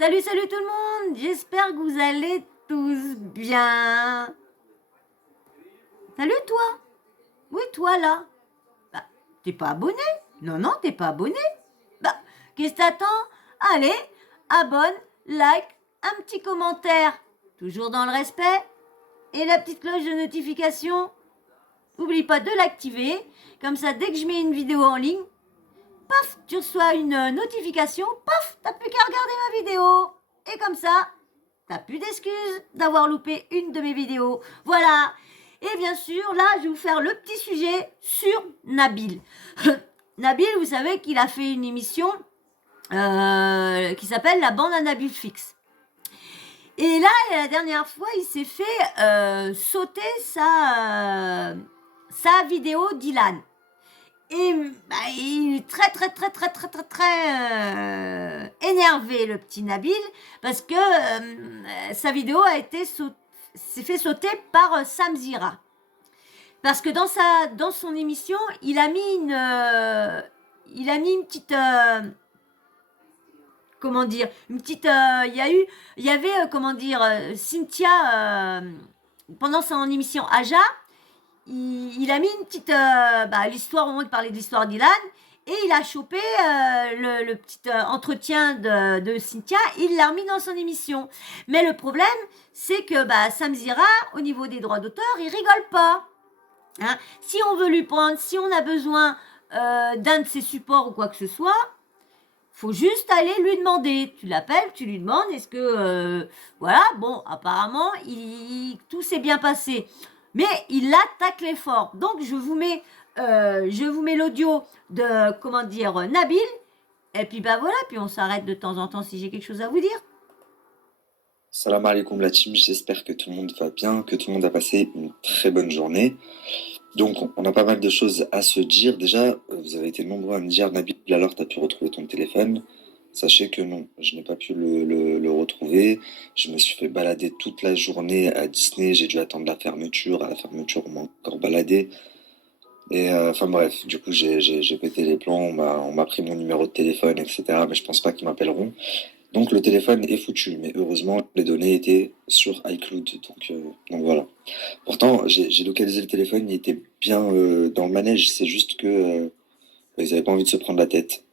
Salut, salut tout le monde. J'espère que vous allez tous bien. Salut toi. Oui, toi là. Bah, t'es pas abonné? Non, non, t'es pas abonné. Bah, qu'est-ce que t'attends? Allez, abonne, like, un petit commentaire. Toujours dans le respect. Et la petite cloche de notification. N'oublie pas de l'activer. Comme ça, dès que je mets une vidéo en ligne, paf, tu reçois une notification. Paf, t'as plus qu'à regarder ma vidéo. Et comme ça, t'as plus d'excuses d'avoir loupé une de mes vidéos. Voilà. Et bien sûr, là, je vais vous faire le petit sujet sur Nabil. Nabil, vous savez qu'il a fait une émission qui s'appelle La bande à Nabil Fix. Et là, la dernière fois, il s'est fait sauter sa vidéo d'Ilan. Et bah, il est très énervé, le petit Nabil, parce que sa vidéo s'est fait sauter par Sam Zira. Parce que dans son émission, il a mis une petite comment dire, il y avait Cynthia pendant son émission Aja. Il a mis une petite l'histoire, au moment de parler de l'histoire d'Ilan, et il a chopé le petit entretien de Cynthia, il l'a remis dans son émission. Mais le problème, c'est que Sam Zira, au niveau des droits d'auteur, il rigole pas. Hein, si on veut lui prendre, si on a besoin d'un de ses supports ou quoi que ce soit, faut juste aller lui demander. Tu l'appelles, tu lui demandes, est-ce que voilà, bon, apparemment, tout s'est bien passé. Mais il attaque les forts. Donc je vous mets l'audio de Nabil. Et puis voilà, puis on s'arrête de temps en temps si j'ai quelque chose à vous dire. Salam alaikum la team, j'espère que tout le monde va bien, que tout le monde a passé une très bonne journée. Donc on a pas mal de choses à se dire. Déjà, vous avez été nombreux à me dire, Nabil, alors tu as pu retrouver ton téléphone? Sachez que non, je n'ai pas pu le retrouver. Je me suis fait balader toute la journée à Disney, j'ai dû attendre la fermeture. À la fermeture, on m'a encore baladé. Et enfin bref, du coup j'ai pété les plombs, on m'a pris mon numéro de téléphone, etc. Mais je pense pas qu'ils m'appelleront. Donc le téléphone est foutu, mais heureusement les données étaient sur iCloud, donc voilà. Pourtant j'ai localisé le téléphone, il était bien dans le manège, c'est juste que ils avaient pas envie de se prendre la tête.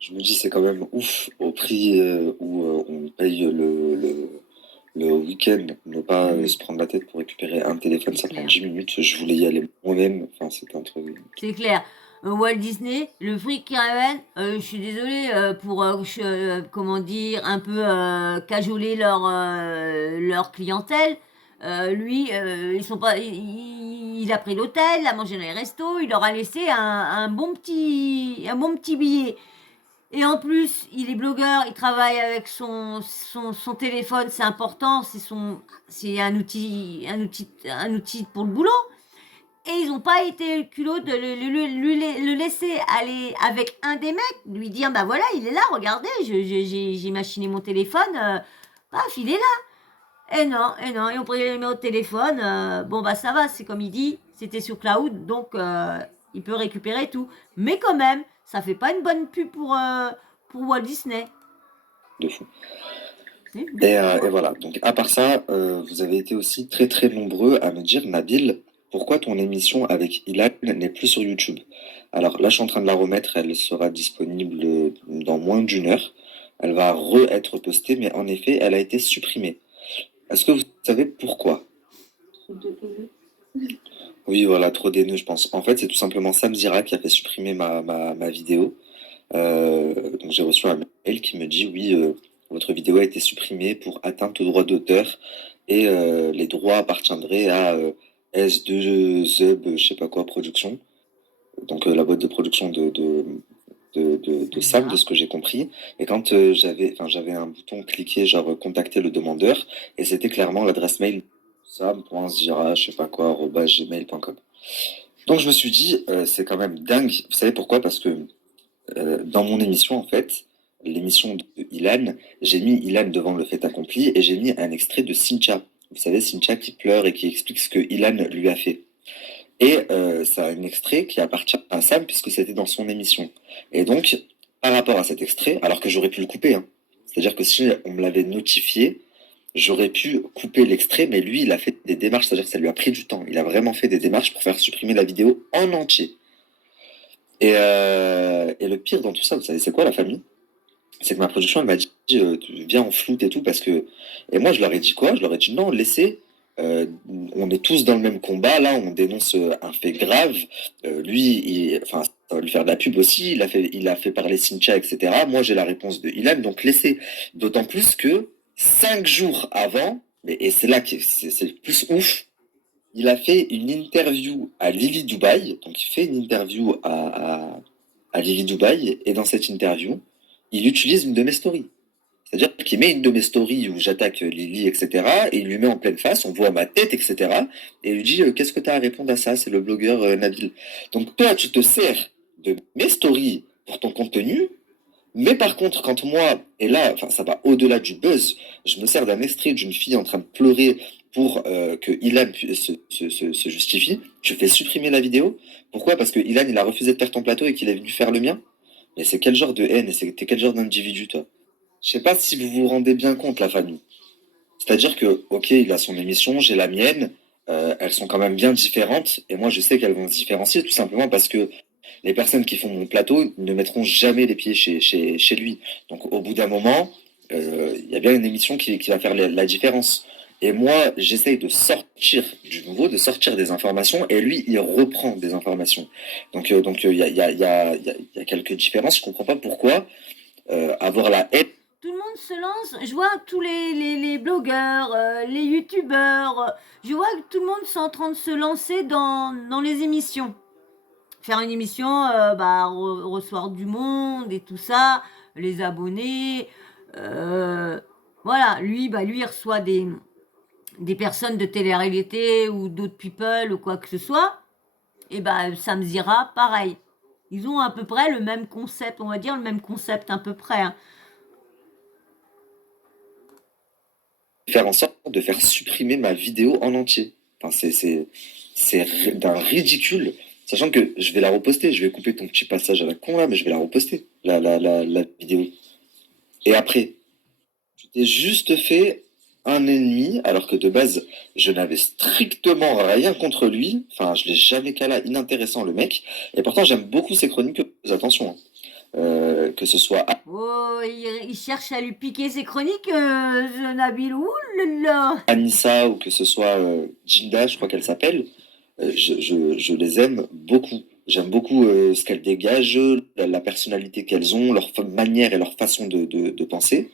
Je me dis c'est quand même ouf au prix où on paye le week-end, ne pas se prendre la tête pour récupérer un téléphone, ça prend 10 minutes, je voulais y aller moi-même, enfin c'était un truc. C'est clair. Walt Disney, le fric qui ramène, je suis désolée pour, un peu cajoler leur clientèle. Lui, ils sont pas, il a pris l'hôtel, il a mangé dans les restos, il leur a laissé un bon petit billet. Et en plus, il est blogueur, il travaille avec son téléphone, c'est important, c'est un outil pour le boulot. Et ils n'ont pas été le culot de le laisser aller avec un des mecs, lui dire bah voilà, il est là, regardez, j'ai machiné mon téléphone, paf, il est là. Et non, ils ont pris le numéro de téléphone, bon bah ça va, c'est comme il dit, c'était sur Cloud, donc il peut récupérer tout. Mais quand même, ça fait pas une bonne pub pour Walt Disney. De fou. Et voilà, donc à part ça, vous avez été aussi très très nombreux à me dire, Nabil, pourquoi ton émission avec Ilan n'est plus sur YouTube? Alors là, je suis en train de la remettre, elle sera disponible dans moins d'une heure. Elle va être postée, mais en effet, elle a été supprimée. Est-ce que vous savez pourquoi? Oui, voilà, trop d'haineux, je pense. En fait, c'est tout simplement Sam Zira qui a fait supprimer ma vidéo. Donc j'ai reçu un mail qui me dit, oui, votre vidéo a été supprimée pour atteinte aux droits d'auteur et les droits appartiendraient à S2Zub, je sais pas quoi, production. Donc la boîte de production de Sam, de ce que j'ai compris. Et quand j'avais un bouton cliquer, genre contacter le demandeur, et c'était clairement l'adresse mail sam.zira, je sais pas quoi, @gmail.com. Donc je me suis dit, c'est quand même dingue. Vous savez pourquoi? Parce que dans mon émission, en fait, l'émission de Ilan, j'ai mis Ilan devant le fait accompli et j'ai mis un extrait de Cynthia. Vous savez, Cynthia qui pleure et qui explique ce que Ilan lui a fait. Et c'est un extrait qui appartient à Sam puisque c'était dans son émission. Et donc, par rapport à cet extrait, alors que j'aurais pu le couper, hein, C'est-à-dire que si on me l'avait notifié, j'aurais pu couper l'extrait, mais lui, il a fait des démarches, c'est-à-dire que ça lui a pris du temps. Il a vraiment fait des démarches pour faire supprimer la vidéo en entier. Et le pire dans tout ça, vous savez, c'est quoi la famille? C'est que ma production, elle m'a dit, viens, on floute et tout, parce que... Et moi, je leur ai dit quoi? Je leur ai dit, non, laissez, on est tous dans le même combat, là, on dénonce un fait grave. Lui, enfin, ça va lui faire de la pub aussi, il a fait parler Cynthia, etc. Moi, j'ai la réponse de Ilan, donc laissez. D'autant plus que 5 jours avant, et c'est là que c'est le plus ouf, il a fait une interview à Lily Dubaï, donc il fait une interview à Lily Dubaï, et dans cette interview, il utilise une de mes stories. C'est-à-dire qu'il met une de mes stories où j'attaque Lily, etc., et il lui met en pleine face, on voit ma tête, etc., et il lui dit qu'est-ce que tu as à répondre à ça? C'est le blogueur Nabil. Donc toi, tu te sers de mes stories pour ton contenu, mais par contre, quand moi, et là, enfin, ça va au-delà du buzz, je me sers d'un extrait d'une fille en train de pleurer pour que Ilan se justifie, je fais supprimer la vidéo. Pourquoi? Parce que Ilan, il a refusé de faire ton plateau et qu'il est venu faire le mien. Mais c'est quel genre de haine et t'es quel genre d'individu, toi? Je sais pas si vous vous rendez bien compte, la famille. C'est-à-dire que, ok, il a son émission, j'ai la mienne, elles sont quand même bien différentes, et moi je sais qu'elles vont se différencier tout simplement parce que les personnes qui font mon plateau ne mettront jamais les pieds chez lui. Donc au bout d'un moment, il y a bien une émission qui va faire la différence. Et moi, j'essaye de sortir du nouveau, de sortir des informations, et lui, il reprend des informations. Donc il y a quelques différences. Je comprends pas pourquoi avoir la haine. Tout le monde se lance. Je vois tous les blogueurs, les youtubeurs. Je vois que tout le monde est en train de se lancer dans les émissions. Faire une émission, recevoir du monde et tout ça, les abonnés. Voilà, lui, il reçoit des personnes de télé-réalité ou d'autres people ou quoi que ce soit. Et Sam Zira, pareil. Ils ont à peu près le même concept, on va dire le même concept à peu près. Hein. Faire en sorte de faire supprimer ma vidéo en entier. Enfin, c'est d'un ridicule. Sachant que je vais la reposter, je vais couper ton petit passage à la con là, mais je vais la reposter, la vidéo. Et après, tu t'es juste fait un ennemi, alors que de base, je n'avais strictement rien contre lui. Enfin, je l'ai jamais calé, inintéressant le mec. Et pourtant, j'aime beaucoup ses chroniques. Attention, hein. Que ce soit Oh, il cherche à lui piquer ses chroniques, Nabil. Ouh là là. Anissa ou que ce soit Jinda, je crois qu'elle s'appelle. Je les aime beaucoup. J'aime beaucoup ce qu'elles dégagent, la personnalité qu'elles ont, leur manière et leur façon de penser.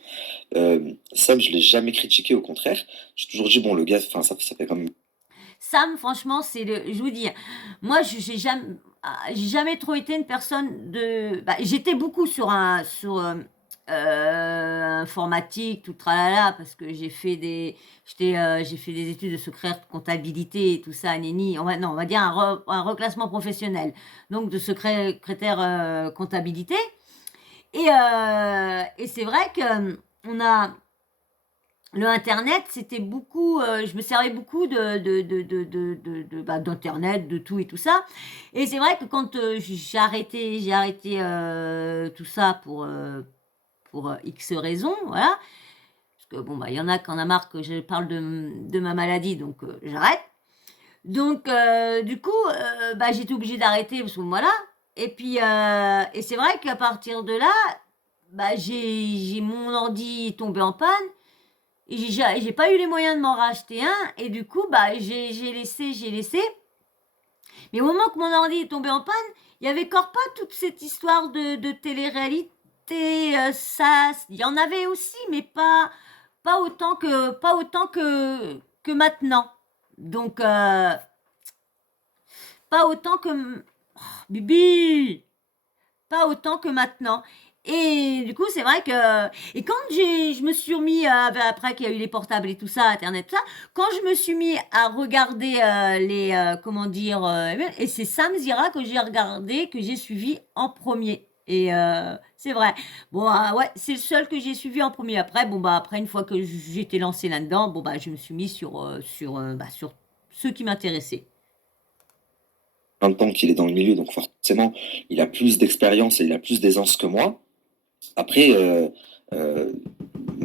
Sam, je l'ai jamais critiqué, au contraire. J'ai toujours dit, bon, le gars, enfin, ça fait quand même... Sam, franchement, je vous dis, moi, j'ai jamais trop été une personne de... j'étais beaucoup sur informatique, tout tralala, parce que j'ai fait des études de secrétaire de comptabilité et tout ça, néni. On va dire un reclassement professionnel, donc de secrétaire comptabilité. Et c'est vrai que on a le internet, c'était beaucoup, je me servais beaucoup d'internet, de tout et tout ça. Et c'est vrai que quand j'ai arrêté tout ça pour X raisons, voilà. Parce que bon, il y en a qui en a marre que je parle de ma maladie, donc j'arrête. Donc du coup, j'étais obligée d'arrêter parce que voilà. Et puis et c'est vrai qu'à partir de là, j'ai mon ordi tombé en panne. Et j'ai pas eu les moyens de m'en racheter un. Et du coup, j'ai laissé. Mais au moment que mon ordi est tombé en panne, il y avait encore pas toute cette histoire de télé-réalité. Ça, il y en avait aussi, mais pas autant que maintenant. Donc, pas autant que... Oh, Bibi, pas autant que maintenant. Et du coup, c'est vrai que... Et quand je me suis mis, après qu'il y a eu les portables et tout ça, Internet, tout ça, quand je me suis mis à regarder et c'est Sam Zira que j'ai regardé, que j'ai suivi en premier. Et c'est vrai. Bon, ouais, c'est le seul que j'ai suivi en premier. Après, après, une fois que j'étais lancée là-dedans, je me suis mis sur ceux qui m'intéressaient. De temps qu'il est dans le milieu, donc forcément, il a plus d'expérience et il a plus d'aisance que moi. Après,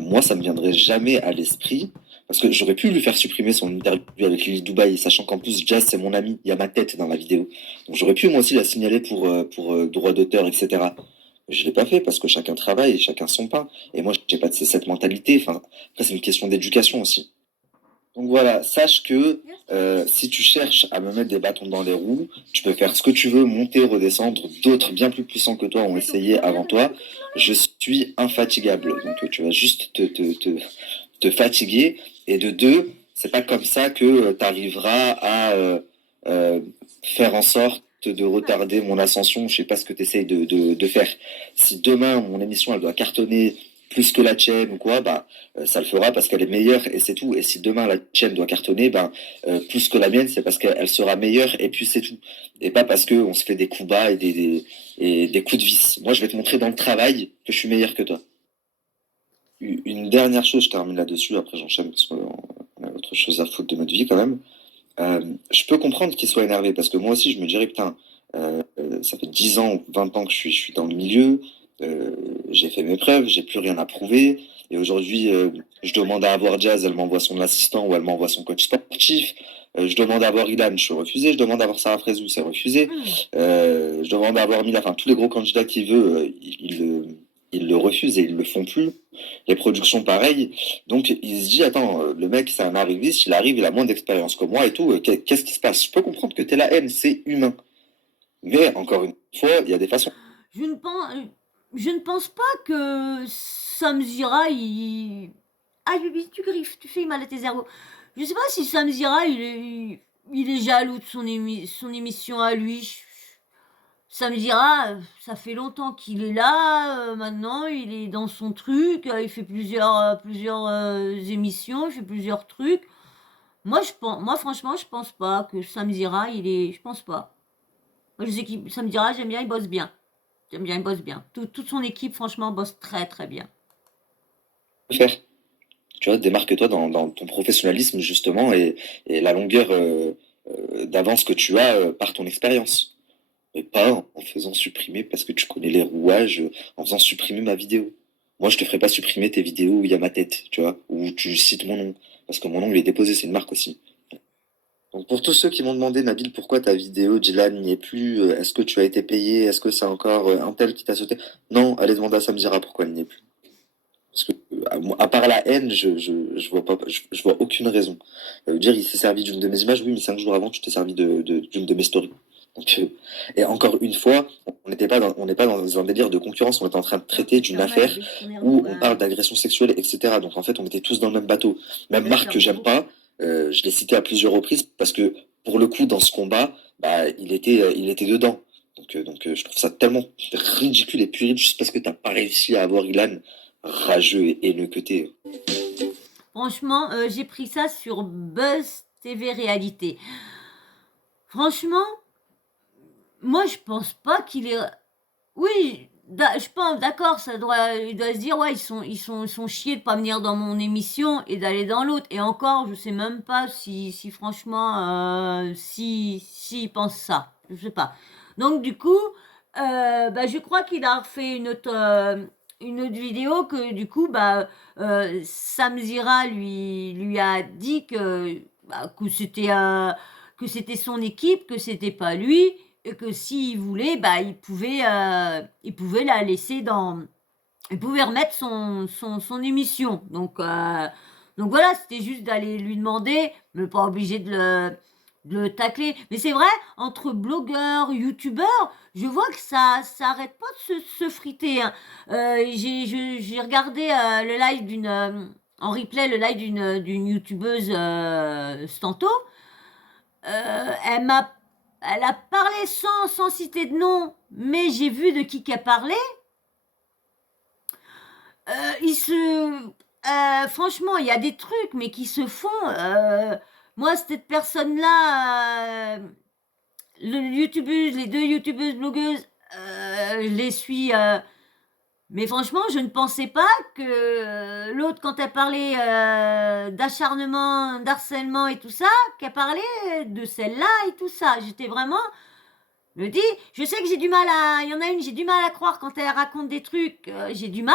moi, ça me viendrait jamais à l'esprit, parce que j'aurais pu lui faire supprimer son interview avec Lily Dubaï, sachant qu'en plus, Jazz, c'est mon ami, il y a ma tête dans la vidéo. Donc j'aurais pu moi aussi la signaler pour droit d'auteur, etc. Je l'ai pas fait parce que chacun travaille et chacun son pain. Et moi, j'ai pas de cette mentalité. Enfin, après, c'est une question d'éducation aussi. Donc voilà, sache que si tu cherches à me mettre des bâtons dans les roues, tu peux faire ce que tu veux, monter, redescendre. D'autres bien plus puissants que toi ont essayé avant toi. Je suis infatigable. Donc tu vas juste te fatiguer. Et de deux, c'est pas comme ça que tu arriveras à euh, faire en sorte de retarder mon ascension. Je sais pas ce que tu essayes de faire. Si demain, mon émission, elle doit cartonner plus que la tienne ou quoi, bah ça le fera parce qu'elle est meilleure et c'est tout. Et si demain la tienne doit cartonner, ben plus que la mienne, c'est parce qu'elle sera meilleure et puis c'est tout. Et pas parce qu'on se fait des coups bas et des coups de vis. Moi, je vais te montrer dans le travail que je suis meilleur que toi. Une dernière chose, je termine là-dessus, après j'enchaîne parce qu'on a autre chose à foutre de notre vie quand même. Je peux comprendre qu'il soit énervé parce que moi aussi, je me dirais, putain, ça fait 10 ans, 20 ans que je suis dans le milieu, j'ai fait mes preuves, j'ai plus rien à prouver. Et aujourd'hui, je demande à avoir Jazz, elle m'envoie son assistant ou elle m'envoie son coach sportif. Je demande à avoir Ilan, je suis refusé. Je demande à avoir Sarah Frézou, c'est refusé. Je demande à avoir Mila, enfin tous les gros candidats qu'il veut, ils le refusent et ils le font plus. Les productions, pareil. Donc il se dit, attends, le mec, c'est un arriviste, il arrive, il a moins d'expérience que moi et tout. Qu'est-ce qui se passe? Je peux comprendre que t'es la haine, c'est humain. Mais encore une fois, il y a des façons. Je ne pense, je ne pense pas que Samzira, il... Ah, Bibi, tu griffes, tu fais mal à tes ergots. Je sais pas si Samzira, il est jaloux de son émission à lui. Samzira, ça fait longtemps qu'il est là, maintenant, il est dans son truc, il fait plusieurs émissions, il fait plusieurs trucs. Moi, franchement, je pense pas que Samzira, je pense pas. Moi, je sais que Samzira, j'aime bien, il bosse bien. J'aime bien, il bosse bien. Toute son équipe, franchement, bosse très très bien. Faire. Tu vois, démarque-toi dans ton professionnalisme justement et la longueur d'avance que tu as par ton expérience. Mais pas en faisant supprimer parce que tu connais les rouages, en faisant supprimer ma vidéo. Moi, je te ferai pas supprimer tes vidéos où il y a ma tête, tu vois, où tu cites mon nom. Parce que mon nom, il est déposé, c'est une marque aussi. Donc pour tous ceux qui m'ont demandé, Nabil, pourquoi ta vidéo, Dylan, n'y est plus, est-ce que tu as été payé, est-ce que c'est encore un tel qui t'a sauté? Non, allez demander à Samzira pourquoi elle n'y est plus. Parce que, à part la haine, je vois pas, je vois aucune raison. Dire, il s'est servi d'une de mes images, oui, mais 5 jours avant, tu t'es servi d'une de mes stories. Donc, et encore une fois, on n'est pas dans un délire de concurrence, on est en train de traiter d'une affaire où on parle d'agression sexuelle, etc. Donc en fait, on était tous dans le même bateau. Même Marc que j'aime pas, je l'ai cité à plusieurs reprises parce que pour le coup, dans ce combat, bah, il était dedans. Donc je trouve ça tellement ridicule et puéril juste parce que t'as pas réussi à avoir Ilan rageux et haineux que t'es. Franchement, j'ai pris ça sur Buzz TV Réalité. Franchement, moi, je pense pas qu'il est. Oui, je pense, d'accord, il doit se dire, ouais, ils sont chiés de pas venir dans mon émission et d'aller dans l'autre. Et encore, je sais même pas si franchement, si il pense ça. Je sais pas. Donc, du coup, bah, je crois qu'il a refait une autre vidéo que, du coup, bah, Sam Zira lui a dit bah, que c'était son équipe, que c'était pas lui et que s'il voulait, bah, il pouvait la laisser dans... Il pouvait remettre son émission. Donc voilà, c'était juste d'aller lui demander, mais pas obligé de le tacler. Mais c'est vrai, entre blogueurs, youtubeurs, je vois que ça arrête pas de se friter. Hein. J'ai regardé le live en replay, le live d'une youtubeuse Stanto. Elle a parlé sans citer de nom, mais j'ai vu de qui qu'elle parlait. Franchement, il y a des trucs, mais qui se font. Moi, cette personne-là, les deux youtubeuses blogueuses, je les suis. Mais franchement, je ne pensais pas que l'autre, quand elle parlait d'acharnement, d'harcèlement et tout ça, qu'elle parlait de celle-là et tout ça. J'étais vraiment... Me dis, je sais que j'ai du mal à... Il y en a une, j'ai du mal à croire quand elle raconte des trucs. J'ai du mal,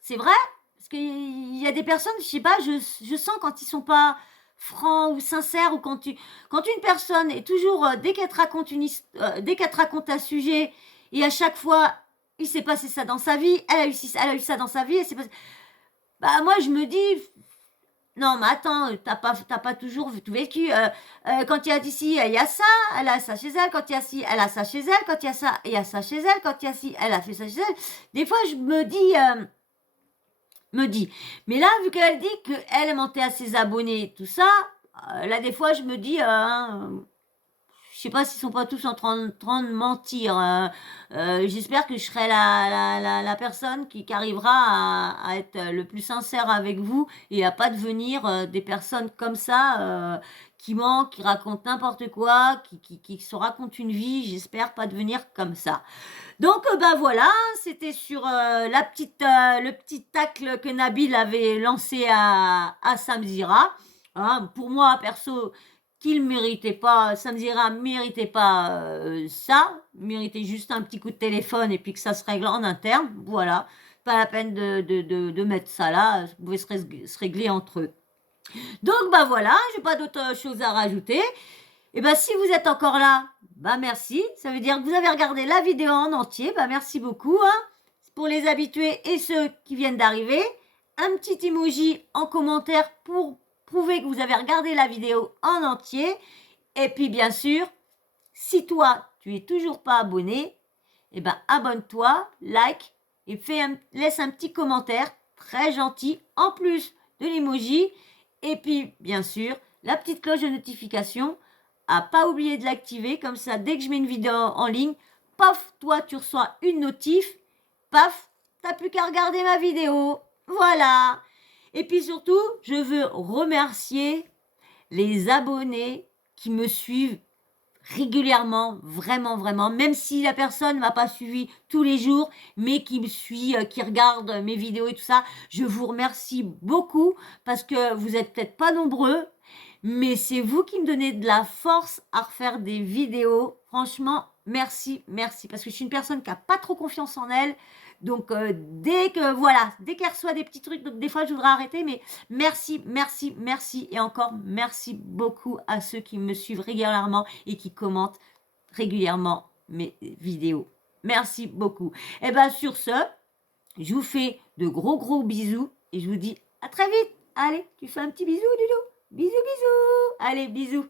c'est vrai. Parce qu'il y a des personnes, je sais pas, je sens quand ils sont pas francs ou sincères, ou quand une personne est toujours, dès qu'elle te raconte dès qu'elle te raconte un sujet, et à chaque fois, il s'est passé ça dans sa vie, elle a eu ça dans sa vie, et c'est passé... Bah, moi, je me dis, non, mais attends, t'as pas toujours tout vécu. Quand il y a d'ici, il y a ça, elle a ça chez elle. Quand il y a ci, elle a ça chez elle. Quand il y a ça, il y a ça chez elle. Quand il y a ci, elle a fait ça chez elle. Des fois, je me dis. Mais là, vu qu'elle dit qu'elle est montée à ses abonnés et tout ça, là, des fois, je me dis, je sais pas s'ils sont pas tous en train de mentir. J'espère que je serai la personne qui arrivera à être le plus sincère avec vous et à pas devenir des personnes comme ça qui mentent, qui racontent n'importe quoi, qui se racontent une vie. J'espère pas devenir comme ça. Donc bah voilà, c'était sur le petit tacle que Nabil avait lancé à Samzira. Hein, pour moi, perso, qu'il méritait pas, Samzira méritait pas ça, méritait juste un petit coup de téléphone et puis que ça se règle en interne. Voilà, pas la peine de mettre ça là, ça pouvait se régler entre eux. Donc bah voilà, j'ai pas d'autre chose à rajouter. Et ben si vous êtes encore là, bah merci. Ça veut dire que vous avez regardé la vidéo en entier. Bah merci beaucoup. Hein. Pour les habitués et ceux qui viennent d'arriver, un petit emoji en commentaire pour prouver que vous avez regardé la vidéo en entier. Et puis bien sûr, si toi tu es toujours pas abonné, et ben abonne-toi, like et laisse un petit commentaire très gentil en plus de l'emoji. Et puis bien sûr, la petite cloche de notification. À pas oublier de l'activer, comme ça, dès que je mets une vidéo en ligne, paf, toi, tu reçois une notif, paf, t'as plus qu'à regarder ma vidéo. Voilà. Et puis surtout, je veux remercier les abonnés qui me suivent régulièrement, vraiment, vraiment, même si la personne ne m'a pas suivi tous les jours, mais qui me suit, qui regarde mes vidéos et tout ça, je vous remercie beaucoup parce que vous êtes peut-être pas nombreux, mais c'est vous qui me donnez de la force à refaire des vidéos. Franchement, merci, merci. Parce que je suis une personne qui n'a pas trop confiance en elle. Donc, dès qu'elle reçoit des petits trucs, donc des fois, je voudrais arrêter. Mais merci, merci, merci. Et encore, merci beaucoup à ceux qui me suivent régulièrement et qui commentent régulièrement mes vidéos. Merci beaucoup. Et bien, sur ce, je vous fais de gros, gros bisous. Et je vous dis à très vite. Allez, tu fais un petit bisou, Doudou. Bisous, bisous. Allez, bisous.